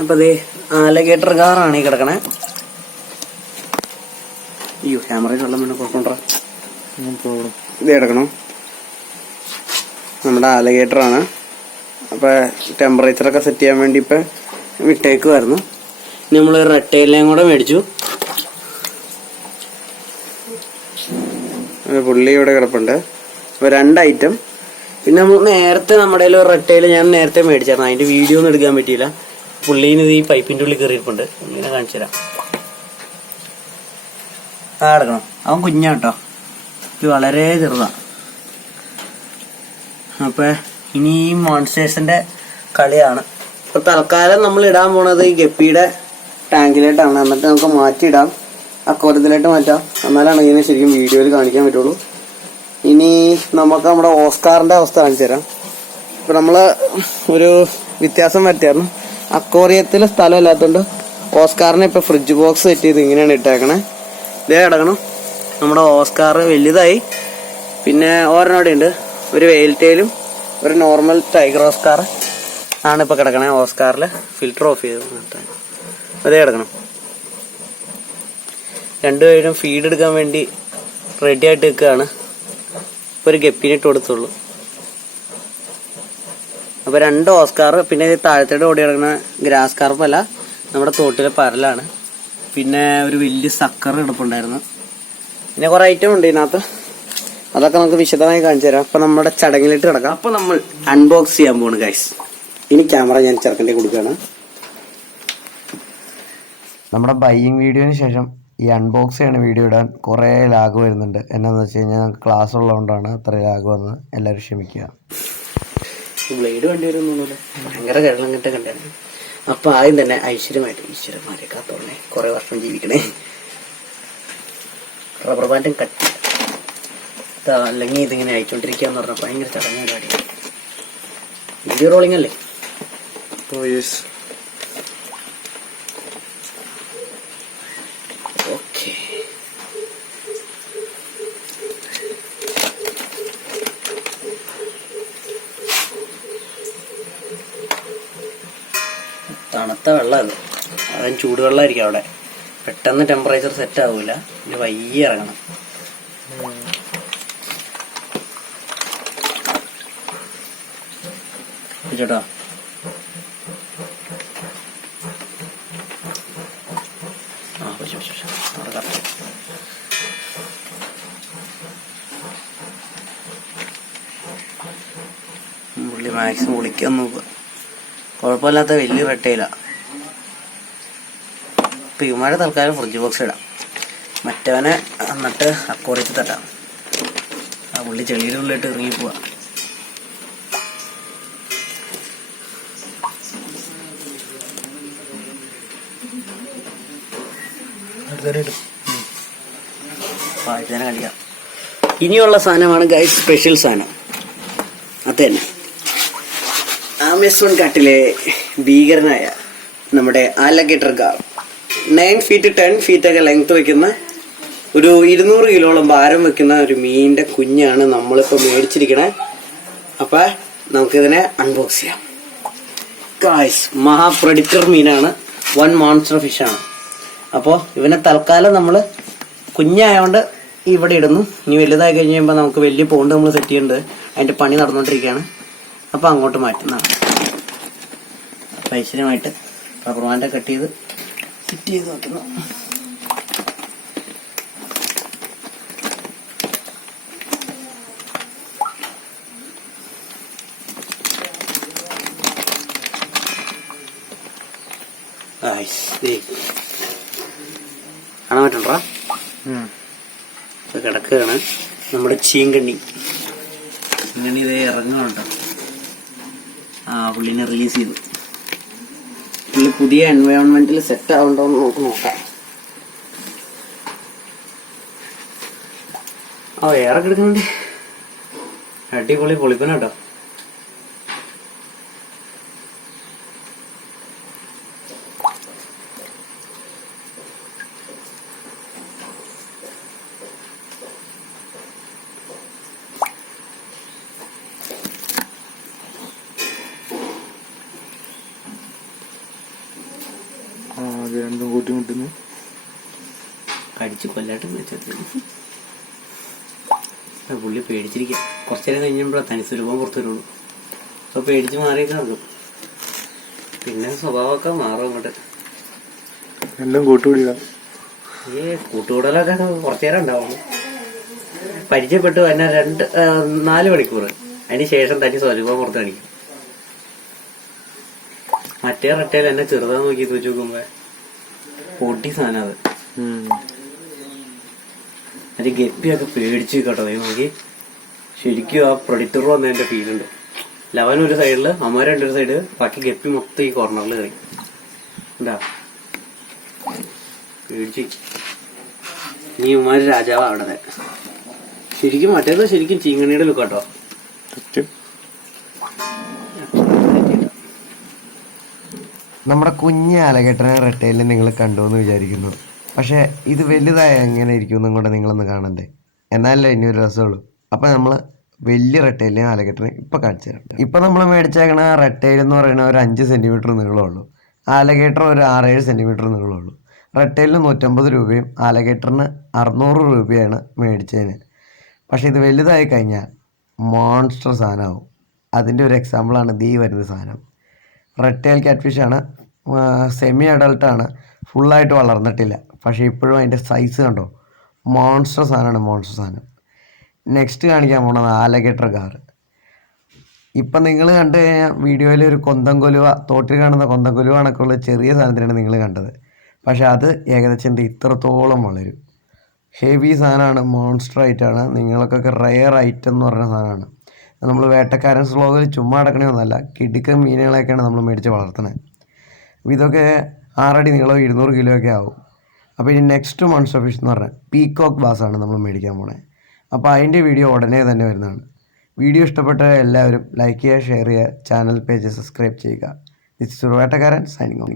അപ്പോൾ ഇത് ആലഗേറ്റർ കാറാണ് ഈ കിടക്കണേ. അയ്യോ ക്യാമറയിൽ വെള്ളം വേണം കുഴപ്പമുണ്ടോ? ഇത് കിടക്കണം നമ്മുടെ ആലഗേറ്ററാണ്. അപ്പോൾ ടെമ്പറേച്ചറൊക്കെ സെറ്റ് ചെയ്യാൻ വേണ്ടി ഇപ്പം വിട്ടേക്കുമായിരുന്നു. ഇനി നമ്മൾ റെഡ്ടെയിലിനെയും കൂടെ മേടിച്ചു. പുള്ളി ഇവിടെ കിടപ്പുണ്ട്. അപ്പോൾ 2 ഐറ്റം. പിന്നെ നമ്മൾ നേരത്തെ നമ്മുടെ കയ്യിൽ റെഡ്ടെയിൽ ഞാൻ നേരത്തെ മേടിച്ചായിരുന്നു. അതിൻ്റെ വീഡിയോ ഒന്നും എടുക്കാൻ പറ്റിയില്ല. പുള്ളീന് ഇത് ഈ പൈപ്പിൻ്റെ ഉള്ളിൽ കയറിയിട്ടുണ്ട്. ഇങ്ങനെ കാണിച്ചു തരാം. കിടക്കണം. അവൻ കുഞ്ഞാട്ടോ, ഇത് വളരെ ചെറുതാണ്. അപ്പം ഇനി ഈ മോൺസ്റ്റേഴ്സിൻ്റെ കളിയാണ്. അപ്പോൾ തൽക്കാലം നമ്മൾ ഇടാൻ പോണത് ഈ ഗപ്പിയുടെ ടാങ്കിലേട്ടാണ്. എന്നിട്ട് നമുക്ക് മാറ്റിയിടാം, അക്വാറിയത്തിലായിട്ട് മാറ്റാം. എന്നാലാണ് ഇതിനെ ശരിക്കും വീഡിയോയിൽ കാണിക്കാൻ പറ്റുള്ളൂ. ഇനി നമുക്ക് നമ്മുടെ ഓസ്കാറിൻ്റെ അവസ്ഥ കാണിച്ചു തരാം. ഇപ്പം നമ്മൾ ഒരു വ്യത്യാസം പറ്റിയായിരുന്നു. അക്വാറിയത്തിൽ സ്ഥലമില്ലാത്തതുകൊണ്ട് ഓസ്കാറിനെ ഇപ്പോൾ ഫ്രിഡ്ജ് ബോക്സ് സെറ്റ് ചെയ്ത് ഇങ്ങനെയാണ് ഇട്ടേക്കണേ. ഇതേ കിടക്കണം നമ്മുടെ ഓസ്കാർ. വലുതായി. പിന്നെ ഒരെണ്ണോടെ ഉണ്ട്, ഒരു വെയിൽറ്റെയിലും ഒരു നോർമൽ ടൈഗർ ഓസ്കാർ ആണ് ഇപ്പോൾ കിടക്കണേ. ഓസ്കാറിൽ ഫിൽറ്റർ ഓഫ് ചെയ്ത് അതേ കിടക്കണം. രണ്ടുപേരും ഫീഡ് എടുക്കാൻ വേണ്ടി റെഡി ആയിട്ട് നിൽക്കുകയാണ്. ഒരു ഗപ്പിനിട്ട് കൊടുത്തുള്ളൂ. അപ്പോൾ 2 ഓസ്കാർ. പിന്നെ താഴത്തോട്ട് ഓടി കിടക്കുന്ന ഗ്രാസ് കാർപ്പല്ല, നമ്മുടെ തോട്ടിലെ പരലാണ്. പിന്നെ ഒരു വലിയ സക്കർ കിടപ്പുണ്ടായിരുന്നു. പിന്നെ കുറേ ഐറ്റം ഉണ്ട് ഇതിനകത്ത്. അതൊക്കെ നമുക്ക് വിശദമായി കാണിച്ചു തരാം. അപ്പം നമ്മുടെ ചടങ്ങിലിട്ട് കിടക്കാം. അപ്പം നമ്മൾ അൺബോക്സ് ചെയ്യാൻ പോവാണ് ഗൈസ്. ഇനി ക്യാമറ ഞാൻ ചെറുക്കൻ്റെ കൊടുക്കുകയാണ്. നമ്മുടെ ബൈയിങ് വീഡിയോന് ശേഷം ഈ അൺബോക്സ് ചെയ്യണ വീഡിയോ ഇടാൻ കുറേ ലാഗ് വരുന്നുണ്ട്. എന്നാന്ന് വെച്ച് കഴിഞ്ഞാൽ ഞങ്ങൾക്ക് ക്ലാസ് ഉള്ളതുകൊണ്ടാണ് അത്ര ലാഗ് വന്നത്. എല്ലാവരും ക്ഷമിക്കുക. ബ്ലേഡ് വേണ്ടി വരുന്നൊന്നുമില്ല, ഭയങ്കര കേരളം കിട്ട കണ്ടായിരുന്നു. അപ്പം ആദ്യം തന്നെ ഈശ്വരന്മാരെ കാത്തോളണേ, കുറേ വർഷം ജീവിക്കണേ. റബ്ബർ ബാൻഡും കട്ടി അല്ലെങ്കിൽ ഇതിങ്ങനെ അയച്ചുകൊണ്ടിരിക്കുക എന്ന് പറഞ്ഞാൽ ഭയങ്കര ചടങ്ങ് പരിപാടിയാണ്. വീഡിയോ റോളിംഗ് അല്ലേ? ഓക്കെ. തണുത്ത വെള്ളം അതും ചൂടുവെള്ളമായിരിക്കും അവിടെ. പെട്ടെന്ന് ടെമ്പറേച്ചർ സെറ്റ് ആവില്ല. പിന്നെ വയ്യ ഇറങ്ങണം. ചേട്ടാ പുള്ളി മാക്സിമം വിളിക്കാൻ നോക്കുക. കുഴപ്പമില്ലാത്ത വലിയ റെഡ്ടെയിലാണ്. ഇപ്പം ഇവന്മാരെ തൽക്കാലം ഫ്രിഡ്ജ് ബോക്സ് ഇടാം. മറ്റവനെ എന്നിട്ട് അക്വാറിയത്തിൽ തട്ടാം. ആ പുള്ളി ചെളിയുടെ ഉള്ളിലിട്ട് ഇറങ്ങിപ്പോവാ. ഇതിനെ കളിക്കാം. ഇനിയുള്ള സാധനമാണ് ഗൈസ് സ്പെഷ്യൽ സാധനം. അത് തന്നെ ആമസോൺ കാട്ടിലെ ഭീകരനായ നമ്മുടെ ആലഗേറ്റർ കാർ. 9 feet 10 feet ഒക്കെ ലെങ്ത് വയ്ക്കുന്ന ഒരു 200 കിലോളം ഭാരം വെക്കുന്ന ഒരു മീനിന്റെ കുഞ്ഞാണ് നമ്മളിപ്പോൾ മേടിച്ചിരിക്കണേ. അപ്പം നമുക്കിതിനെ അൺബോക്സ് ചെയ്യാം. ഗൈസ് മഹാപ്രഡിറ്റർ മീനാണ്, 1 മോൺസ്റ്റർ ഫിഷാണ്. അപ്പോൾ ഇവനെ തൽക്കാലം നമ്മൾ കുഞ്ഞായതുകൊണ്ട് ഇവിടെ ഇടുന്നു. ഇനി വലുതായി കഴിഞ്ഞ് കഴിയുമ്പോൾ നമുക്ക് വലിയ പോണ്ട് നമ്മൾ സെറ്റ് ചെയ്യുന്നുണ്ട്. അതിൻ്റെ പണി നടന്നുകൊണ്ടിരിക്കുകയാണ്. അപ്പോൾ അങ്ങോട്ട് മാറ്റുന്നതാണ്. ഐശ്വര്യമായിട്ട് റബ്ബർ ബാൻഡ് കട്ട് ചെയ്ത് ഫിറ്റ് ചെയ്ത് നോക്കുന്നു. കാണാൻ പറ്റണ്ടാ? കിടക്കുകയാണ് നമ്മുടെ ചീങ്കണ്ണി. ചീങ്കണ്ണി ഇതേ ഇറങ്ങുന്നുണ്ടോ? പുള്ളിനെ റിലീസ് ചെയ്തു. പുള്ളി പുതിയ എൻവയോൺമെന്റിൽ സെറ്റ് ആവുണ്ടോ എന്ന് നമുക്ക് നോക്കാം. ഏറെ കിടക്കുന്നുണ്ട്. അടിപൊളി പൊളിപ്പനാട്ടോ. രണ്ടും കൂട്ടിമുട്ടുന്നു. കടിച്ച് കൊല്ലാട്ട് വെച്ചത് പുള്ളി പേടിച്ചിരിക്കുക. കുറച്ചു നേരം കഴിഞ്ഞപ്പോഴാണ് തനിസ്വരൂപം പുറത്തു വരുള്ളൂ. അപ്പോൾ പേടിച്ച് മാറിയൊക്കെ നടക്കും. പിന്നെ സ്വഭാവമൊക്കെ മാറും അങ്ങോട്ട്. എല്ലാം കൂട്ടുകൂടിയതാ. കൂട്ടുകൂടലൊക്കെ കുറച്ചു നേരം ഉണ്ടാവുള്ളൂ. പരിചയപ്പെട്ടു തന്നെ 4 മണിക്കൂർ. അതിന് ശേഷം തനി സ്വരൂപം പുറത്ത് കാണിക്കും. മറ്റേ റെട്ടയിൽ എന്നെ ചെറുതാ നോക്കി വെച്ച് നോക്കുമ്പോ പൊട്ടി സാധനം അത്. അത് ഗപ്പിയൊക്കെ പേടിച്ചു കേട്ടോ. നോക്കി ശരിക്കും ആ പ്രൊഡിക്ടർ വന്നതിന്റെ ഫീലുണ്ട്. 11 ഒരു സൈഡില്, അമ്മ 2 ഒരു സൈഡ്, ബാക്കി ഗപ്പി മൊത്തം ഈ കോർണറിൽ കയറി. എന്താ പേടിച്ച് നീ ഉമ്മാര് രാജാവാ അവിടെ. ശരിക്കും മറ്റേത് ശരിക്കും ചീങ്കണിയുടെ ലുക്ക് കേട്ടോ. നമ്മുടെ കുഞ്ഞ് അലഗേറ്ററിനെ റെട്ടൈലിനെ നിങ്ങൾ കണ്ടു എന്ന് വിചാരിക്കുന്നു. പക്ഷേ ഇത് വലുതായ എങ്ങനെ ഇരിക്കും കൂടെ നിങ്ങളൊന്ന് കാണണ്ടേ. എന്നാലല്ലേ ഇനി ഒരു രസമുള്ളൂ. അപ്പം നമ്മൾ വലിയ റെട്ടൈലിനെ അലഗേറ്ററിനെ ഇപ്പം കാണിച്ചു തരാം. ഇപ്പം നമ്മൾ മേടിച്ചേക്കണ റെട്ടൈൽ എന്ന് പറയുന്ന ഒരു 5 സെൻറ്റിമീറ്റർ നീളമുള്ളൂ. ആലഗേറ്റർ ഒരു 6-7 സെൻറ്റിമീറ്റർ നീളമുള്ളൂ. റെട്ടൈലിന് 150 രൂപയും ആലഗേറ്ററിന് 600 രൂപയാണ് മേടിച്ചതിന്. പക്ഷേ ഇത് വലുതായി കഴിഞ്ഞാൽ മോൺസ്റ്റർ സാധനമാവും. അതിൻ്റെ ഒരു എക്സാമ്പിളാണ് ദീ വരുന്ന സാധനം. റെഡ്ടെയിൽ ക്യാറ്റ്ഫിഷാണ്. സെമി അഡൾട്ടാണ്, ഫുള്ളായിട്ട് വളർന്നിട്ടില്ല. പക്ഷേ ഇപ്പോഴും അതിൻ്റെ സൈസ് കണ്ടോ, മോൺസ്റ്റർ സാധനമാണ്, മോൺസ്റ്റർ സാധനം. നെക്സ്റ്റ് കാണിക്കാൻ പോകുന്നത് ആലഗേറ്റർ കാർ. ഇപ്പം നിങ്ങൾ കണ്ടു കഴിഞ്ഞാൽ വീഡിയോയിൽ ഒരു കൊന്തം കൊലുവ, തോട്ടിൽ കാണുന്ന കൊന്തം കൊലുവ കണക്കുള്ള ചെറിയ സാധനത്തിനാണ് നിങ്ങൾ കണ്ടത്. പക്ഷേ അത് ഏകദേശം ഇത്രത്തോളം വളരും. ഹെവി സാധനമാണ്, മോൺസ്റ്റർ ആയിട്ടാണ്. നിങ്ങൾക്കൊക്കെ റെയർ ഐറ്റം എന്ന് പറഞ്ഞ സാധനമാണ്. നമ്മൾ വേട്ടക്കാരൻ സ്ലോഗിൽ ചുമ്മാ അടക്കണമെന്നല്ല, കിടുക്കൻ മീനുകളെയൊക്കെയാണ് നമ്മൾ മേടിച്ച് വളർത്തുന്നത്. അപ്പോൾ ഇതൊക്കെ 6 അടി നീളവും 200 കിലോ ഒക്കെ ആവും. അപ്പോൾ ഇനി നെക്സ്റ്റ് മോൺസ്റ്റർ ഫിഷ് എന്ന് പറഞ്ഞാൽ പീകോക്ക് ബാസാണ് നമ്മൾ മേടിക്കാൻ പോണത്. അപ്പോൾ അതിൻ്റെ വീഡിയോ ഉടനെ തന്നെ വരുന്നതാണ്. വീഡിയോ ഇഷ്ടപ്പെട്ട എല്ലാവരും ലൈക്ക് ചെയ്യുക, ഷെയർ ചെയ്യുക, ചാനൽ പേജ് സബ്സ്ക്രൈബ് ചെയ്യുക. This is Vettakkaran signing of.